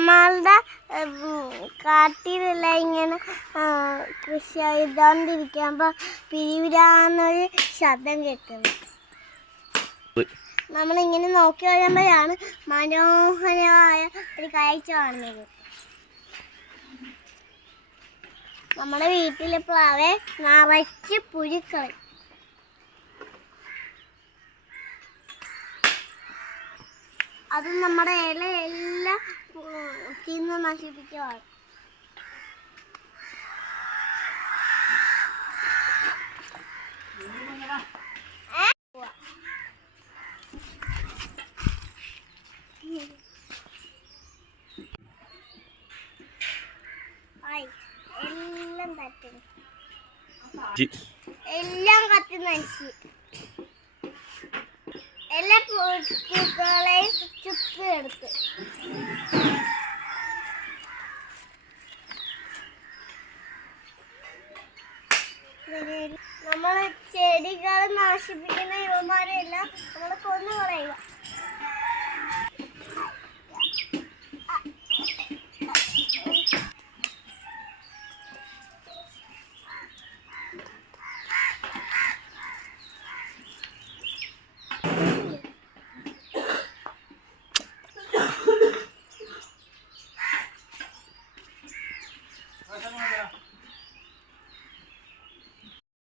നമ്മളുടെ കാട്ടിലെല്ലാം ഇങ്ങനെ കൃഷി ചെയ്തോണ്ടിരിക്കുമ്പോൾ പിരിവിരാന്നൊരു ശബ്ദം കേൾക്കുന്നത് നമ്മളിങ്ങനെ നോക്കി വരുമ്പോഴാണ് മനോഹരമായ ഒരു കാഴ്ച കാണുന്നത്. നമ്മുടെ വീട്ടിലെ പ്ലാവെ നിറച്ച് പുഴുക്കൾ. അത് നമ്മുടെ ഇല എല്ലാം തിന്ന് നശിപ്പിക്കുവാണ് എല്ലാം ജി- എല്ലാം കത്തി നശി എല്ലാ പൂക്കളെയും ചുറ്റി എടുത്ത് നമ്മൾ ചെടികൾ നശിപ്പിക്കുന്ന യുവമാരെല്ലാം നമ്മൾ കൊന്നു കളയുക.